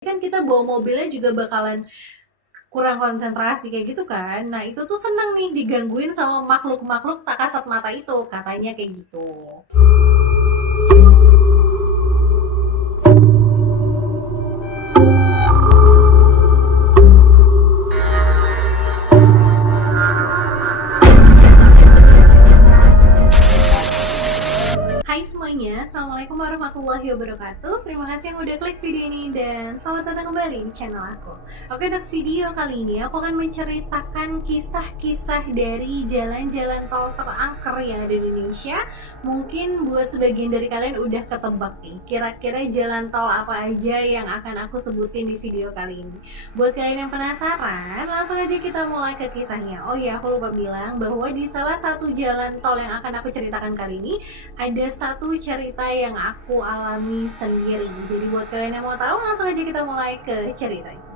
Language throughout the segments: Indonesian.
kan kita bawa mobilnya juga bakalan kurang konsentrasi kayak gitu kan. Nah, itu tuh seneng nih digangguin sama makhluk-makhluk tak kasat mata itu, katanya kayak gitu. Hai semuanya, Assalamualaikum warahmatullahi wabarakatuh. Terima kasih yang udah klik video ini dan selamat datang kembali di channel aku. Oke, untuk video kali ini aku akan menceritakan kisah-kisah dari jalan-jalan tol terangker yang ada di Indonesia. Mungkin buat sebagian dari kalian udah ketebak nih, kira-kira jalan tol apa aja yang akan aku sebutin di video kali ini. Buat kalian yang penasaran, langsung aja kita mulai ke kisahnya. Oh ya, aku lupa bilang bahwa di salah satu jalan tol yang akan aku ceritakan kali ini ada satu cerita yang aku alami sendiri. Jadi buat kalian yang mau tahu, langsung aja kita mulai ke ceritanya.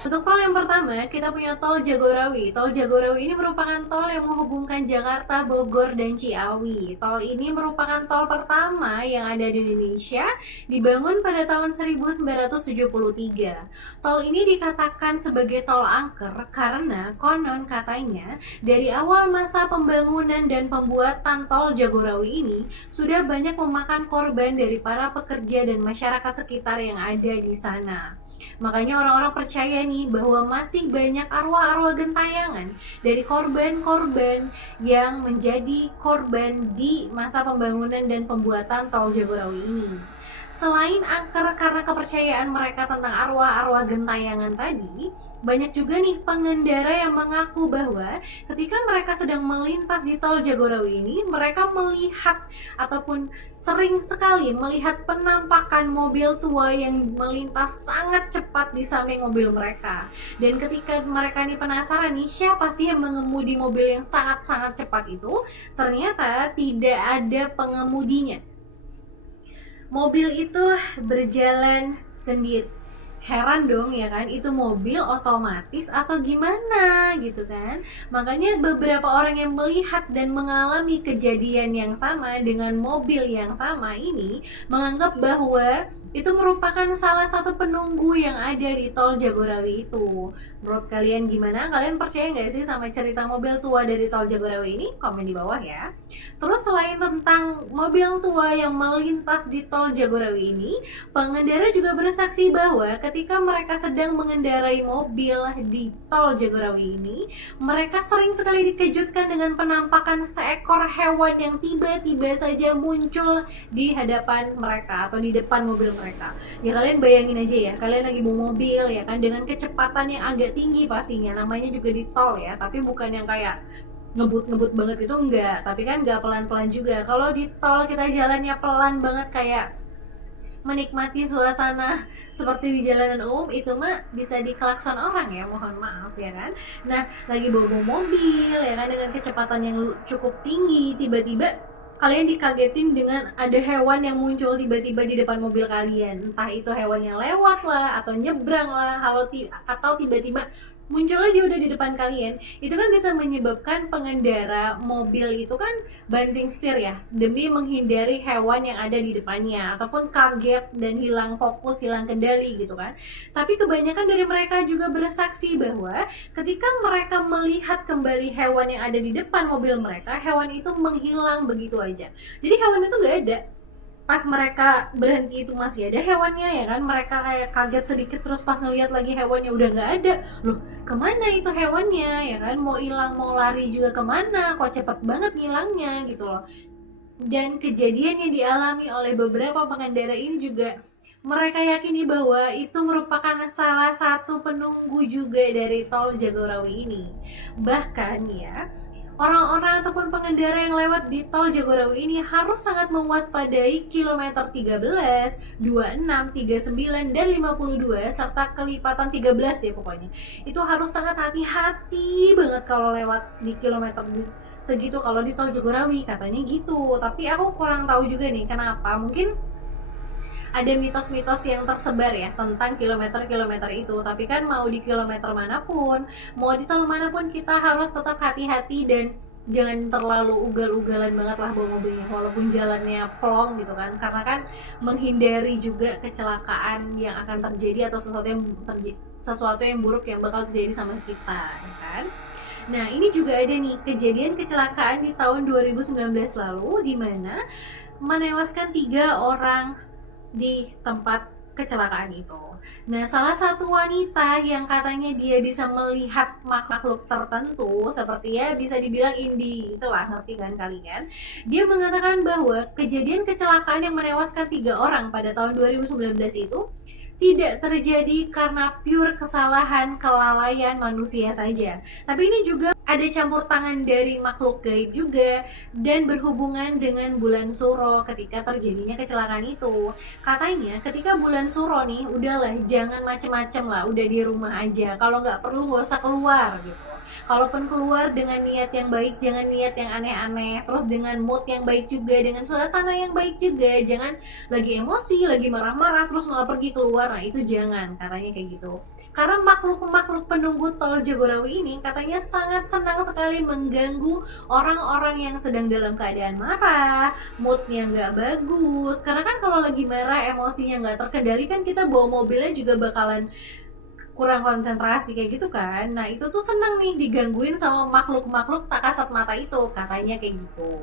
Untuk tol yang pertama, kita punya tol Jagorawi. Tol Jagorawi ini merupakan tol yang menghubungkan Jakarta, Bogor, dan Ciawi. Tol ini merupakan tol pertama yang ada di Indonesia, dibangun pada tahun 1973. Tol ini dikatakan sebagai tol angker karena konon katanya dari awal masa pembangunan dan pembuatan tol Jagorawi ini sudah banyak memakan korban dari para pekerja dan masyarakat sekitar yang ada di sana. Makanya orang-orang percaya nih bahwa masih banyak arwah-arwah gentayangan dari korban-korban yang menjadi korban di masa pembangunan dan pembuatan tol Jagorawi ini. Selain angker karena kepercayaan mereka tentang arwah-arwah gentayangan tadi, banyak juga nih pengendara yang mengaku bahwa ketika mereka sedang melintas di tol Jagorawi ini, mereka melihat ataupun sering sekali melihat penampakan mobil tua yang melintas sangat cepat di samping mobil mereka. Dan ketika mereka nih penasaran nih, siapa sih yang mengemudi mobil yang sangat-sangat cepat itu? Ternyata tidak ada pengemudinya. Mobil itu berjalan sendiri. Heran dong ya kan, itu mobil otomatis atau gimana gitu kan. Makanya beberapa orang yang melihat dan mengalami kejadian yang sama dengan mobil yang sama ini menganggap bahwa itu merupakan salah satu penunggu yang ada di tol Jagorawi itu. Menurut kalian gimana? Kalian percaya nggak sih sama cerita mobil tua dari tol Jagorawi ini? Komen di bawah ya. Terus selain tentang mobil tua yang melintas di tol Jagorawi ini, pengendara juga bersaksi bahwa ketika mereka sedang mengendarai mobil di tol Jagorawi ini, mereka sering sekali dikejutkan dengan penampakan seekor hewan yang tiba-tiba saja muncul di hadapan mereka atau di depan mobil mereka. Ya kalian bayangin aja ya, kalian lagi bawa mobil ya kan dengan kecepatan yang agak tinggi pastinya, namanya juga di tol ya, tapi bukan yang kayak ngebut-ngebut banget itu enggak, tapi kan enggak pelan-pelan juga. Kalau di tol kita jalannya pelan banget kayak menikmati suasana seperti di jalanan umum, itu mah bisa diklakson orang ya, mohon maaf ya kan. Nah, lagi bawa mobil ya kan dengan kecepatan yang cukup tinggi, tiba-tiba kalian dikagetin dengan ada hewan yang muncul tiba-tiba di depan mobil kalian. Entah itu hewan yang lewat lah atau nyebrang lah, atau tiba-tiba muncul aja udah di depan kalian. Itu kan bisa menyebabkan pengendara mobil itu kan banting setir ya, demi menghindari hewan yang ada di depannya ataupun kaget dan hilang fokus, hilang kendali gitu kan. Tapi kebanyakan dari mereka juga bersaksi bahwa ketika mereka melihat kembali hewan yang ada di depan mobil mereka, hewan itu menghilang begitu aja. Jadi hewan itu gak ada. Pas mereka berhenti itu masih ada hewannya ya kan, mereka kayak kaget sedikit terus pas ngelihat lagi hewannya udah nggak ada. Loh, kemana itu hewannya ya kan, mau hilang mau lari juga kemana, kok cepet banget ngilangnya gitu loh. Dan kejadian yang dialami oleh beberapa pengendara ini juga mereka yakini bahwa itu merupakan salah satu penunggu juga dari tol Jagorawi ini. Bahkan ya, orang-orang ataupun pengendara yang lewat di tol Jagorawi ini harus sangat mewaspadai kilometer 13, 26, 39, dan 52 serta kelipatan 13 deh pokoknya. Itu harus sangat hati-hati banget kalau lewat di kilometer segitu kalau di tol Jagorawi katanya gitu. Tapi aku kurang tahu juga nih kenapa. Mungkin ada mitos-mitos yang tersebar ya tentang kilometer-kilometer itu. Tapi kan mau di kilometer manapun, mau di tol manapun, kita harus tetap hati-hati dan jangan terlalu ugal-ugalan banget lah bawa mobilnya, walaupun jalannya plong gitu kan, karena kan menghindari juga kecelakaan yang akan terjadi atau sesuatu yang buruk yang bakal terjadi sama kita, ya kan? Nah, ini juga ada nih kejadian kecelakaan di tahun 2019 lalu, di mana menewaskan 3 orang di tempat kecelakaan itu. Nah, salah satu wanita yang katanya dia bisa melihat makhluk tertentu, seperti ya bisa dibilang Indi, itulah, ngerti kan kalian? Dia mengatakan bahwa kejadian kecelakaan yang menewaskan 3 orang pada tahun 2019 itu tidak terjadi karena pure kesalahan kelalaian manusia saja. Tapi ini juga ada campur tangan dari makhluk gaib juga dan berhubungan dengan bulan suro ketika terjadinya kecelakaan itu. Katanya ketika bulan suro nih, udahlah jangan macem-macem lah, udah di rumah aja. Kalau nggak perlu nggak usah keluar gitu. Kalaupun keluar dengan niat yang baik, jangan niat yang aneh-aneh. Terus dengan mood yang baik juga, dengan suasana yang baik juga. Jangan lagi emosi, lagi marah-marah, terus malah pergi keluar. Nah itu jangan, katanya kayak gitu. Karena makhluk-makhluk penunggu tol Jagorawi ini katanya sangat senang sekali mengganggu orang-orang yang sedang dalam keadaan marah, moodnya nggak bagus. Karena kan kalau lagi marah, emosinya nggak terkendali kan kita bawa mobilnya juga bakalan kurang konsentrasi kayak gitu kan. Nah itu tuh seneng nih digangguin sama makhluk-makhluk tak kasat mata itu, katanya kayak gitu.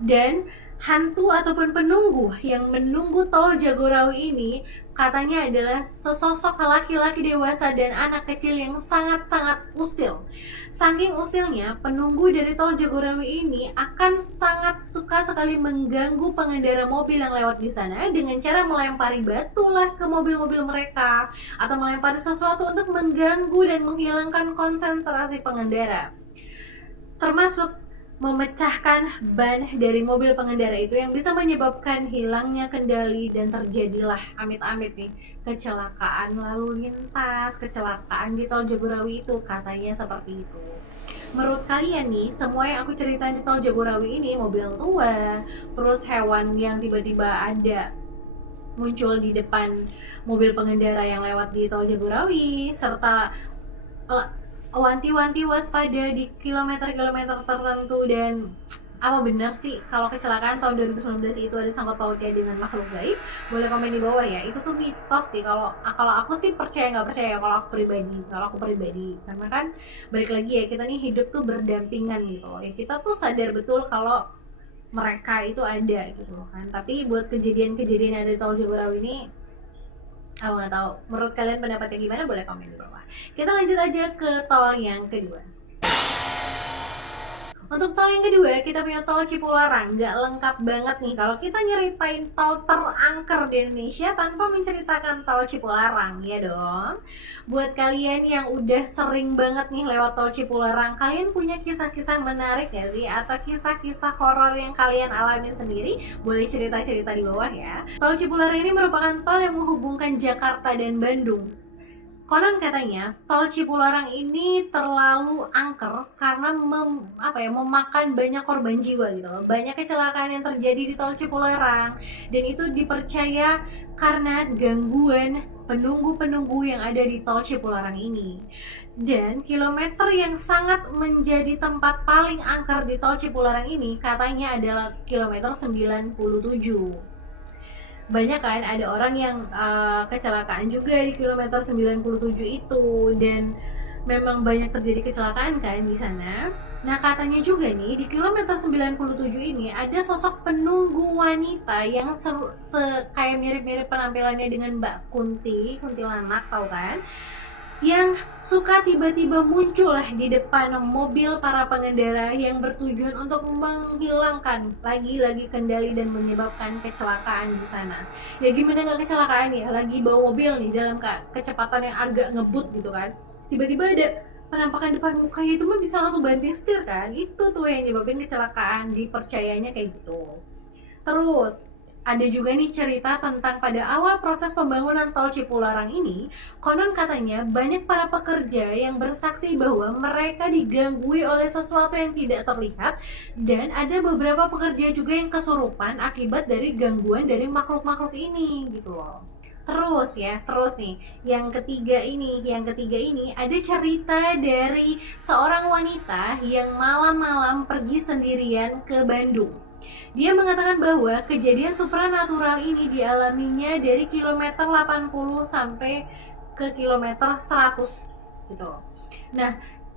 Dan hantu ataupun penunggu yang menunggu tol Jagorawi ini katanya adalah sesosok laki-laki dewasa dan anak kecil yang sangat-sangat usil. Saking usilnya, penunggu dari tol Jagorawi ini akan sangat suka sekali mengganggu pengendara mobil yang lewat di sana dengan cara melempari batu lah ke mobil-mobil mereka atau melempari sesuatu untuk mengganggu dan menghilangkan konsentrasi pengendara. Termasuk memecahkan ban dari mobil pengendara itu yang bisa menyebabkan hilangnya kendali dan terjadilah amit-amit nih kecelakaan lalu lintas, kecelakaan di tol Jagorawi itu, katanya seperti itu. Menurut kalian nih, semua yang aku ceritain di tol Jagorawi ini, mobil tua, terus hewan yang tiba-tiba ada muncul di depan mobil pengendara yang lewat di tol Jagorawi, serta wanti-wanti waspada di kilometer-kilometer tertentu, dan apa benar sih kalau kecelakaan tahun 2019 itu ada sangkut pautnya dengan makhluk gaib? Boleh komen di bawah ya. Itu tuh mitos sih. Kalau aku sih percaya nggak percaya, kalau aku pribadi karena kan balik lagi ya, kita nih hidup tuh berdampingan gitu ya, kita tuh sadar betul kalau mereka itu ada gitu kan. Tapi buat kejadian-kejadian yang ada di tol Jagorawi ini, aku nggak tahu. Menurut kalian pendapatnya gimana? Boleh komen di bawah. Kita lanjut aja ke tol yang kedua. Untuk tol yang kedua, kita punya tol Cipularang. Nggak lengkap banget nih kalau kita nyeritain tol terangker di Indonesia tanpa menceritakan tol Cipularang, ya dong. Buat kalian yang udah sering banget nih lewat tol Cipularang, kalian punya kisah-kisah menarik gak sih? Atau kisah-kisah horor yang kalian alami sendiri? Boleh cerita-cerita di bawah ya. Tol Cipularang ini merupakan tol yang menghubungkan Jakarta dan Bandung. Konon katanya tol Cipularang ini terlalu angker karena memakan banyak korban jiwa gitu loh. Banyak kecelakaan yang terjadi di tol Cipularang dan itu dipercaya karena gangguan penunggu-penunggu yang ada di tol Cipularang ini. Dan kilometer yang sangat menjadi tempat paling angker di tol Cipularang ini katanya adalah kilometer 97. Banyak kan ada orang yang kecelakaan juga di kilometer 97 itu, dan memang banyak terjadi kecelakaan kan di sana. Nah katanya juga nih di kilometer 97 ini ada sosok penunggu wanita yang kayak mirip-mirip penampilannya dengan Mbak Kuntilanak, tau kan? Yang suka tiba-tiba muncul lah di depan mobil para pengendara yang bertujuan untuk menghilangkan lagi-lagi kendali dan menyebabkan kecelakaan di sana. Ya gimana nggak kecelakaan ya, lagi bawa mobil nih dalam kecepatan yang agak ngebut gitu kan, tiba-tiba ada penampakan depan mukanya, itu mah bisa langsung banting setir kan, itu tuh yang nyebabin kecelakaan, dipercayanya kayak gitu. Terus ada juga nih cerita tentang pada awal proses pembangunan tol Cipularang ini, konon katanya banyak para pekerja yang bersaksi bahwa mereka diganggu oleh sesuatu yang tidak terlihat, dan ada beberapa pekerja juga yang kesurupan akibat dari gangguan dari makhluk-makhluk ini gitu loh. Terus nih, yang ketiga ini ada cerita dari seorang wanita yang malam-malam pergi sendirian ke Bandung. Dia mengatakan bahwa kejadian supranatural ini dialaminya dari kilometer 80 sampai ke kilometer 100 gitu. Nah,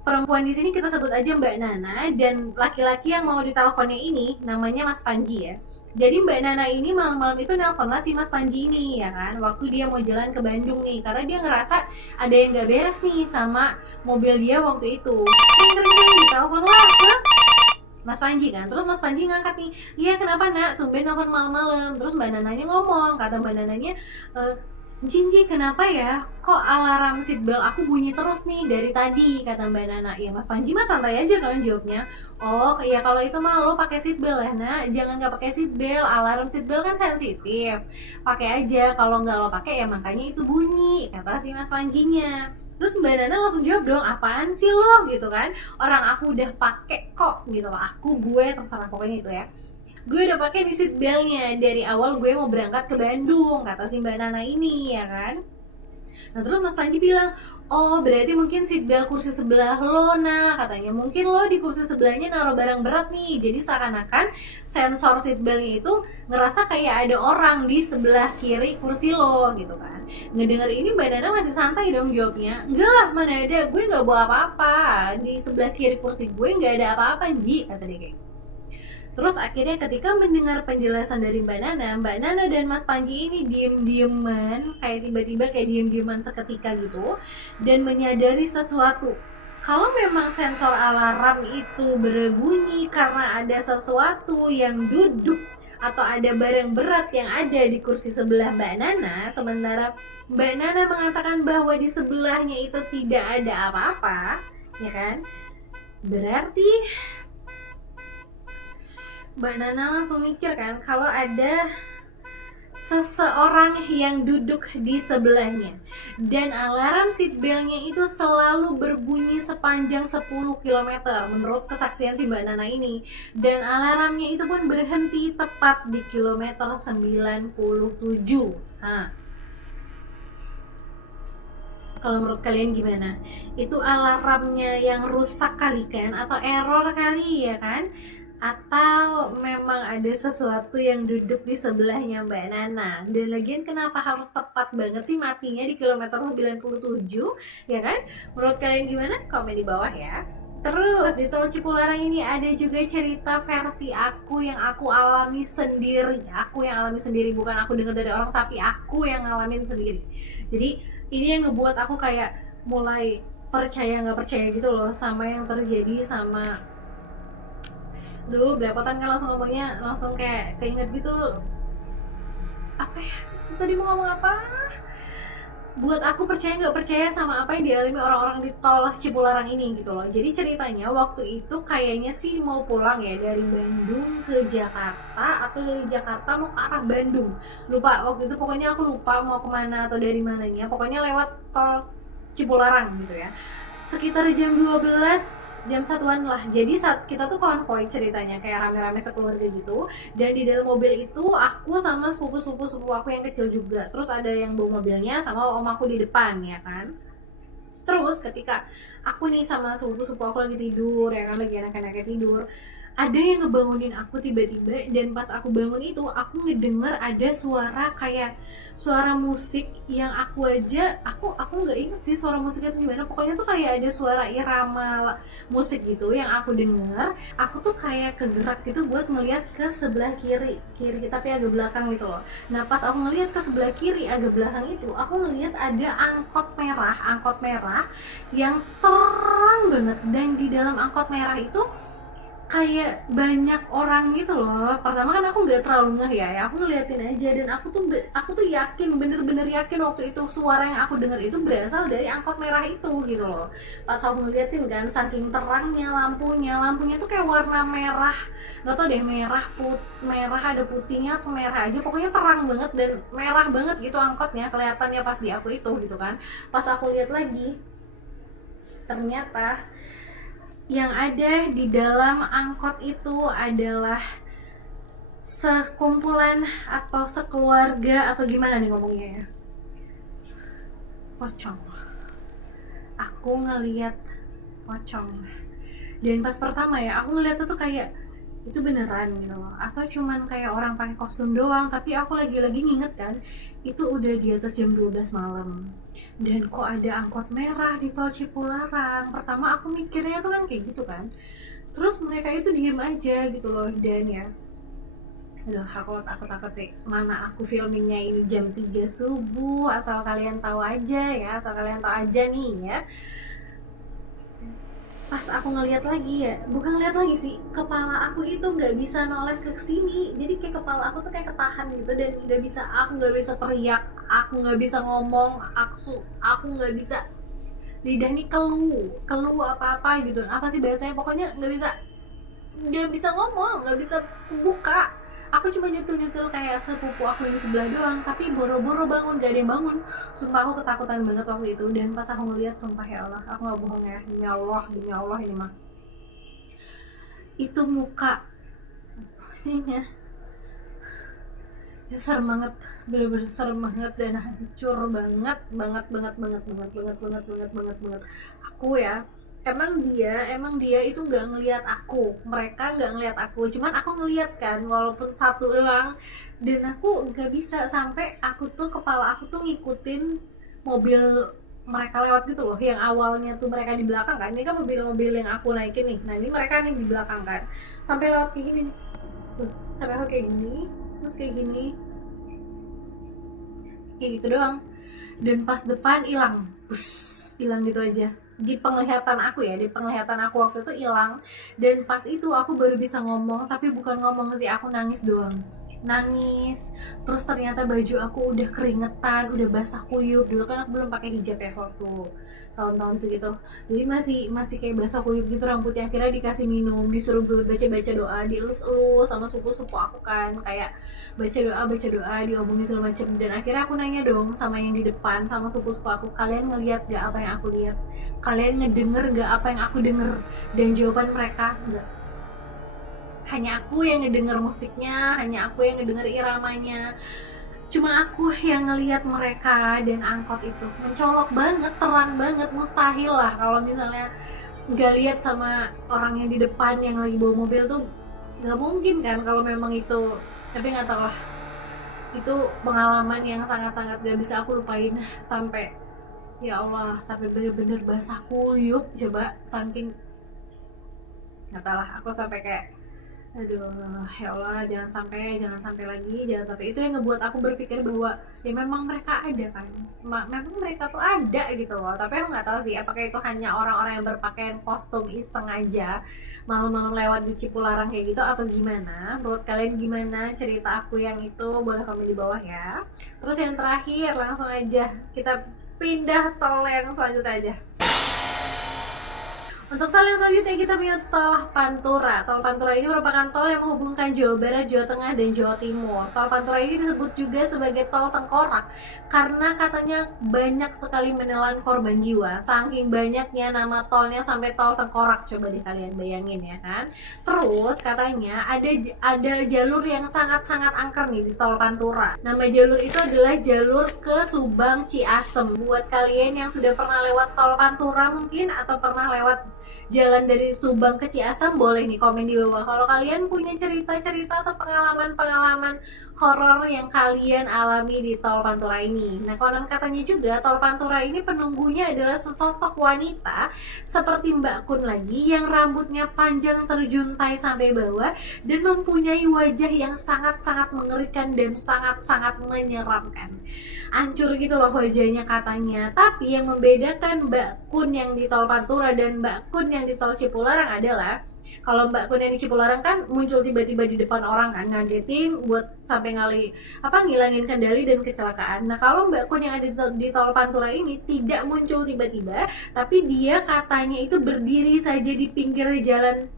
perempuan di sini kita sebut aja Mbak Nana, dan laki-laki yang mau diteleponnya ini namanya Mas Panji ya. Jadi Mbak Nana ini malam-malam itu nelpon si Mas Panji ini ya kan, waktu dia mau jalan ke Bandung nih, karena dia ngerasa ada yang gak beres nih sama mobil dia waktu itu. Ring ditelepon lah ke Mas Panji kan, terus Mas Panji ngangkat nih, iya kenapa nak, tumben nelfon malam-malam. Terus Mbak Nananya ngomong, kata Mbak Nananya, Jinji kenapa ya, kok alarm seatbelt aku bunyi terus nih dari tadi, kata Mbak Nana. Ya Mas Panji mah santai aja kan jawabnya, oh ya kalau itu mah lo pakai seatbelt ya nak, jangan nggak pakai seatbelt, alarm seatbelt kan sensitif, pakai aja, kalau nggak lo pakai ya makanya itu bunyi, kata si Mas Panjinya. Terus Mbak Nana langsung jawab dong, apaan sih lo gitu kan, orang aku udah pakai kok gitu loh, gue terserah pokoknya itu ya, gue udah pakai di seat beltnya dari awal gue mau berangkat ke Bandung, kata si Mbak Nana ini ya kan. Nah terus Mas Panji bilang, oh berarti mungkin seat belt kursi sebelah lo, nah katanya mungkin lo di kursi sebelahnya naruh barang berat nih, jadi seakan-akan sensor seat beltnya itu ngerasa kayak ada orang di sebelah kiri kursi lo gitu kan. Ngedenger ini Mbak Nana masih santai dong jawabnya, enggak lah mana ada, gue gak bawa apa-apa, di sebelah kiri kursi gue gak ada apa-apa Ji, kata dia kayak. Terus akhirnya ketika mendengar penjelasan dari Mbak Nana dan Mas Panji ini diem-dieman, kayak tiba-tiba kayak diem-dieman seketika gitu, dan menyadari sesuatu. Kalau memang sensor alarm itu berbunyi karena ada sesuatu yang duduk atau ada barang berat yang ada di kursi sebelah Mbak Nana, sementara Mbak Nana mengatakan bahwa di sebelahnya itu tidak ada apa-apa, ya kan? Berarti Mbak Nana langsung mikir kan kalau ada seseorang yang duduk di sebelahnya, dan alarm seatbeltnya itu selalu berbunyi sepanjang 10 km menurut kesaksian si Mbak Nana ini, dan alarmnya itu pun berhenti tepat di kilometer 97. Nah, kalau menurut kalian gimana? Itu alarmnya yang rusak kali kan, atau error kali ya kan? Atau memang ada sesuatu yang duduk di sebelahnya Mbak Nana? Dan lagian kenapa harus tepat banget sih matinya di kilometer 97, ya kan? Menurut kalian gimana? Komen di bawah ya. Terus di Tol Cipularang ini ada juga cerita versi aku yang aku alami sendiri. Aku yang alami sendiri, bukan aku dengar dari orang, tapi aku yang ngalamin sendiri. Jadi ini yang ngebuat aku kayak mulai percaya nggak percaya gitu loh sama yang terjadi sama. Duh, belepotan kan langsung ngomongnya, langsung kayak keinget gitu. Apa ya? Tadi mau ngomong apa? Buat aku percaya nggak percaya sama apa yang dialami orang-orang di tol Cipularang ini gitu loh. Jadi ceritanya waktu itu kayaknya sih mau pulang ya dari Bandung ke Jakarta atau dari Jakarta mau ke arah Bandung. Lupa waktu itu, pokoknya aku lupa mau kemana atau dari mananya. Pokoknya lewat tol Cipularang gitu ya. Sekitar jam 12, jam satuan lah. Jadi saat kita tuh konvoy ceritanya, kayak rame-rame sekeluarga gitu, dan di dalam mobil itu aku sama sepupu aku yang kecil juga, terus ada yang bawa mobilnya sama om aku di depan ya kan. Terus ketika aku nih sama sepupu aku lagi tidur ya kan, lagi enak-enaknya tidur, ada yang ngebangunin aku tiba-tiba, dan pas aku bangun itu aku ngedenger ada suara kayak suara musik yang aku nggak inget sih suara musiknya tuh gimana, pokoknya tuh kayak ada suara irama musik gitu yang aku denger. Aku tuh kayak kegerak gitu buat ngeliat ke sebelah kiri tapi agak belakang gitu loh. Nah pas aku ngeliat ke sebelah kiri agak belakang itu, aku ngeliat ada angkot merah yang terang banget, dan di dalam angkot merah itu kayak banyak orang gitu loh. Pertama kan aku nggak terlalu ngeh ya, aku ngeliatin aja, dan aku tuh yakin, bener-bener yakin waktu itu suara yang aku dengar itu berasal dari angkot merah itu gitu loh. Pas aku ngeliatin kan, saking terangnya lampunya tuh kayak warna merah, nggak tau deh, merah ada putihnya atau merah aja, pokoknya terang banget dan merah banget gitu angkotnya kelihatannya pas di aku itu gitu kan. Pas aku lihat lagi, ternyata yang ada di dalam angkot itu adalah sekumpulan atau sekeluarga, atau gimana nih ngomongnya ya, pocong. Aku ngeliat pocong. Dan pas pertama ya, aku ngeliatnya tuh kayak itu beneran gitu loh, atau cuman kayak orang pakai kostum doang. Tapi aku lagi-lagi nginget kan, itu udah di atas jam 12 malam dan kok ada angkot merah di tol Cipularang. Pertama aku mikirnya tuh kan kayak gitu kan, terus mereka itu diem aja gitu loh. Dan ya aduh, aku takut sih. Mana aku filmingnya ini jam 3 subuh, asal kalian tahu aja ya, asal kalian tahu aja nih ya. Pas aku ngeliat lagi ya, bukan ngeliat lagi sih, kepala aku itu nggak bisa noleh ke sini. Jadi kayak kepala aku tuh kayak ketahan gitu, dan aku nggak bisa teriak, aku nggak bisa ngomong, aku nggak bisa, lidah nih kelu apa-apa gitu. Apa sih bahasanya, pokoknya nggak bisa ngomong, nggak bisa buka. Aku cuma nyetul kayak sepupu aku yang di sebelah doang, tapi boro-boro bangun, gak ada yang bangun. Sumpah aku ketakutan banget waktu itu. Dan pas aku ngeliat, sumpah ya Allah, aku gak bohong ya, demi Allah ini mah, itu muka ininya ya serem banget, bener-bener serem banget dan hancur banget banget banget banget banget banget banget banget banget banget. Aku ya, emang dia itu nggak ngelihat aku, mereka nggak ngelihat aku, cuman aku ngelihat kan, walaupun satu doang. Dan aku nggak bisa, sampai aku tuh, kepala aku tuh ngikutin mobil mereka lewat gitu loh. Yang awalnya tuh mereka di belakang kan, ini kan mobil-mobil yang aku naikin nih, nah ini mereka nih di belakang kan, sampai lewat kayak gini tuh, sampai aku kayak gini, terus kayak gini, kayak gitu doang. Dan pas depan hilang, hilang gitu aja di penglihatan aku ya, di penglihatan aku waktu itu hilang. Dan pas itu aku baru bisa ngomong, tapi bukan ngomong sih, aku nangis doang, nangis. Terus ternyata baju aku udah keringetan, udah basah kuyup. Dulu kan aku belum pakai hijab ya waktu tahun-tahun segitu, jadi masih kayak basah kuyup gitu rambutnya. Akhirnya dikasih minum, disuruh baca doa, dielus-elus sama suku-suku aku kan, kayak baca doa, diomongin segala macem. Dan akhirnya aku nanya dong sama yang di depan, sama suku-suku aku, kalian ngeliat gak apa yang aku lihat? Kalian ngedenger gak apa yang aku denger? Dan jawaban mereka, enggak. Hanya aku yang ngedenger musiknya, hanya aku yang ngedenger iramanya, cuma aku yang ngelihat mereka. Dan angkot itu mencolok banget, terang banget, mustahil lah kalau misalnya nggak lihat sama orang yang di depan yang lagi bawa mobil tuh, nggak mungkin kan kalau memang itu. Tapi nggak tahu lah, itu pengalaman yang sangat-sangat gak bisa aku lupain. Sampai ya Allah, sampai bener-bener basah kuyup coba, saking nggak tahu lah, aku sampai kayak aduh ya Allah, jangan sampai lagi, jangan sampai. Itu yang ngebuat aku berpikir bahwa ya memang mereka ada kan, memang mereka tuh ada gitu loh. Tapi aku nggak tahu sih apakah itu hanya orang-orang yang berpakaian kostum iseng aja malam-malam lewat di Cipularang kayak gitu, atau gimana. Menurut kalian gimana cerita aku yang itu? Boleh komen di bawah ya. Terus yang terakhir, langsung aja kita pindah tol yang selanjutnya aja. Untuk tol yang selanjutnya kita punya tol Pantura. Tol Pantura ini merupakan tol yang menghubungkan Jawa Barat, Jawa Tengah, dan Jawa Timur. Tol Pantura ini disebut juga sebagai tol tengkorak karena katanya banyak sekali menelan korban jiwa. Saking banyaknya nama tolnya sampai tol tengkorak. Coba deh kalian bayangin ya kan. Terus katanya ada jalur yang sangat-sangat angker nih di tol Pantura. Nama jalur itu adalah jalur ke Subang Ciasem. Buat kalian yang sudah pernah lewat tol Pantura mungkin, atau pernah lewat jalan dari Subang ke Ciasem, boleh nih komen di bawah kalau kalian punya cerita-cerita atau pengalaman-pengalaman horor yang kalian alami di tol Pantura ini. Nah, konon katanya juga tol Pantura ini penunggunya adalah sesosok wanita seperti Mbak Kun lagi, yang rambutnya panjang terjuntai sampai bawah dan mempunyai wajah yang sangat-sangat mengerikan dan sangat-sangat menyeramkan. Hancur gitu loh wajahnya katanya. Tapi yang membedakan Mbak Kun yang di tol Pantura dan Mbak Kun yang di tol Cipularang adalah, kalau Mbak Kun yang di Cipularang kan muncul tiba-tiba di depan orang kan, ngagetin buat sampai ngilangin kendali dan kecelakaan. Nah, kalau Mbak Kun yang ada di tol Pantura ini tidak muncul tiba-tiba, tapi dia katanya itu berdiri saja di pinggir jalan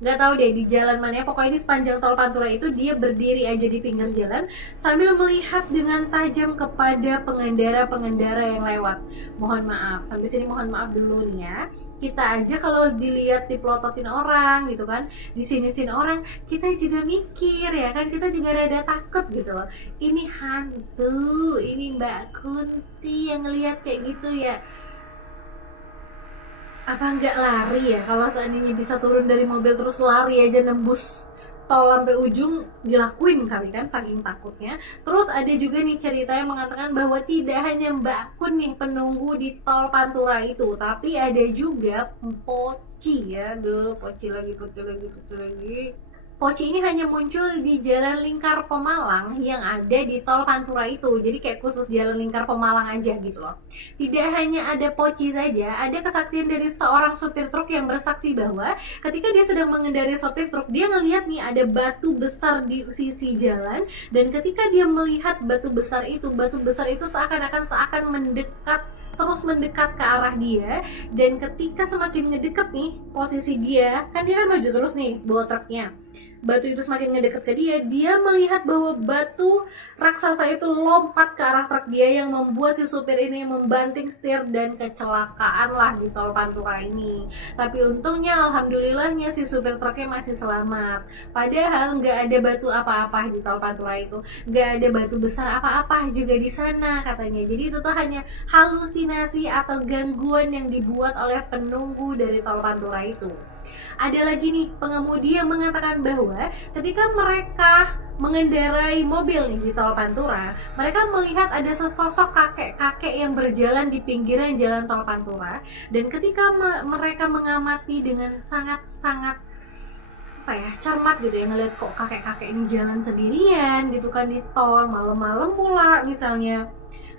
nggak tahu deh di jalan mana ya, pokoknya di sepanjang tol Pantura itu dia berdiri aja di pinggir jalan sambil melihat dengan tajam kepada pengendara-pengendara yang lewat. Mohon maaf, sampai sini mohon maaf dulu nih ya. Kita aja kalau dilihat dipelototin orang gitu kan, disini-sini orang, kita juga mikir ya kan, kita juga rada takut gitu loh. Ini hantu, ini Mbak Kunti yang ngelihat kayak gitu ya. Apa nggak lari ya, kalau seandainya bisa turun dari mobil terus lari aja nembus tol sampai ujung, dilakuin kali kan saking takutnya. Terus ada juga nih cerita yang mengatakan bahwa tidak hanya Mbak Kun yang penunggu di tol Pantura itu, tapi ada juga Poci ya. Aduh, Poci lagi, Poci lagi, Poci lagi. Poci ini hanya muncul di Jalan Lingkar Pemalang yang ada di tol Pantura itu. Jadi kayak khusus Jalan Lingkar Pemalang aja gitu loh. Tidak hanya ada Poci saja, ada kesaksian dari seorang supir truk yang bersaksi bahwa ketika dia sedang mengendarai sopir truk, dia ngelihat nih ada batu besar di sisi jalan, dan ketika dia melihat batu besar itu seakan mendekat, terus mendekat ke arah dia. Dan ketika semakin ngedekat nih posisi dia, kan dia kan maju terus nih bawa truknya, batu itu semakin ngedekat ke dia, dia melihat bahwa batu raksasa itu lompat ke arah truk dia yang membuat si supir ini membanting setir dan kecelakaan lah di tol Pantura ini. Tapi untungnya alhamdulillahnya si supir truknya masih selamat. Padahal nggak ada batu apa-apa di tol Pantura itu, nggak ada batu besar apa-apa juga di sana katanya. Jadi itu tuh hanya halusinasi atau gangguan yang dibuat oleh penunggu dari tol Pantura itu. Ada lagi nih pengemudi yang mengatakan bahwa ketika mereka mengendarai mobil nih di tol Pantura, mereka melihat ada sesosok kakek-kakek yang berjalan di pinggiran jalan tol Pantura, dan ketika mereka mengamati dengan sangat-sangat apa ya, cermat gitu ya, ngeliat kok kakek-kakek ini jalan sendirian gitu kan di tol malam-malam pula misalnya.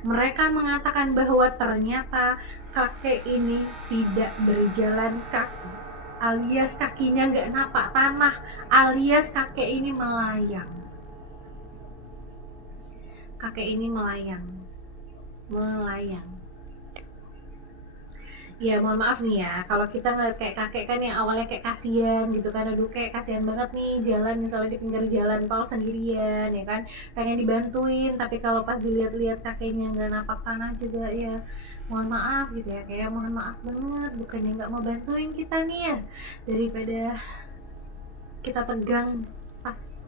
Mereka mengatakan bahwa ternyata kakek ini tidak berjalan kaki, alias kakinya nggak napak tanah, alias kakek ini melayang. Kakek ini melayang. Ya mohon maaf nih ya, kalau kita ngeliat kayak kakek kan yang awalnya kayak kasihan gitu kan, aduh kayak kasihan banget nih jalan misalnya di pinggir jalan tol sendirian ya kan, pengen dibantuin, tapi kalau pas dilihat-lihat kakeknya nggak napak tanah juga ya mohon maaf gitu ya, kayak mohon maaf banget, bukannya nggak mau bantuin kita nih ya, daripada kita tegang pas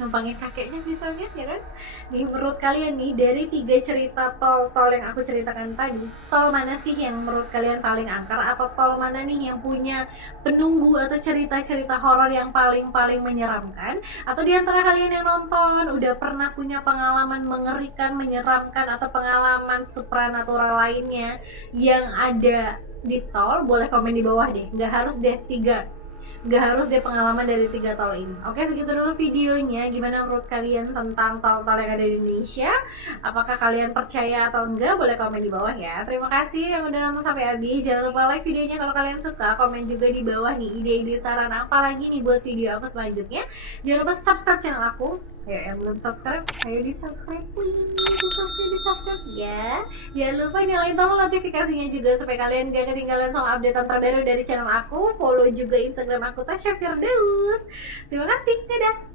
numpangin kakeknya misalnya ya kan. Nih menurut kalian nih, dari 3 cerita tol-tol yang aku ceritakan tadi, tol mana sih yang menurut kalian paling angker, atau tol mana nih yang punya penunggu atau cerita-cerita horor yang paling menyeramkan? Atau di antara kalian yang nonton udah pernah punya pengalaman mengerikan, menyeramkan, atau pengalaman supranatural lainnya yang ada di tol? Boleh komen di bawah deh, nggak harus deh pengalaman dari 3 tol ini. Oke, segitu dulu videonya. Gimana menurut kalian tentang tol-tol yang ada di Indonesia? Apakah kalian percaya atau enggak? Boleh komen di bawah ya. Terima kasih yang udah nonton sampai habis. Jangan lupa like videonya kalau kalian suka. Komen juga di bawah nih ide-ide saran apa lagi nih buat video aku selanjutnya. Jangan lupa subscribe channel aku. Ya, yang belum subscribe, ayo di subscribe please, di subscribe ya. Jangan lupa nyalain tombol notifikasinya juga supaya kalian gak ketinggalan sama updatean terbaru dari channel aku. Follow juga Instagram aku Tasya Firdaus. Terima kasih, dadah.